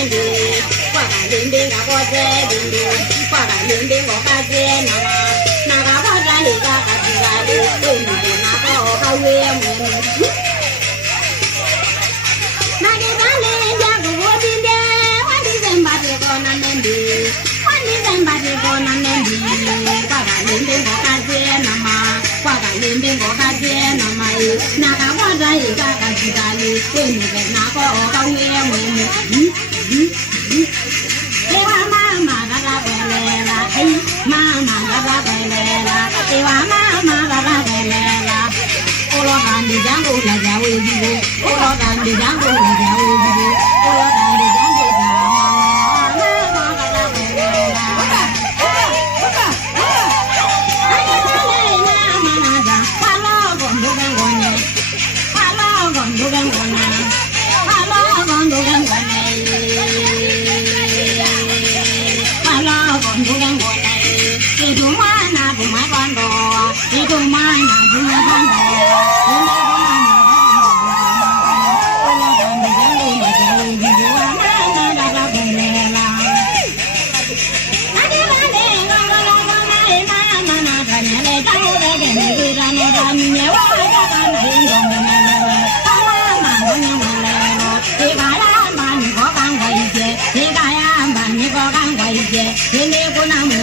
Mendi, Waka Lindi, Gabote, Lindi, Waka Lindi, Wakaje, Nama, Naga Waka Liga, Katigari, Lindi, Naga Oka William. Nagi Valley, Jago, Wodinde, what is somebody gonna Mendi? What is somebody gonna Mendi? Waka Lindi, Wakaje, Nama, Waka Lindi, Wakaje, Nama, Naga Waka Liga, Katigari, Lindi, Naga Oka William. Mama, Hãy subscribe cho kênh Ghiền Mì Gõ để không bỏ lỡ những video hấp dẫn.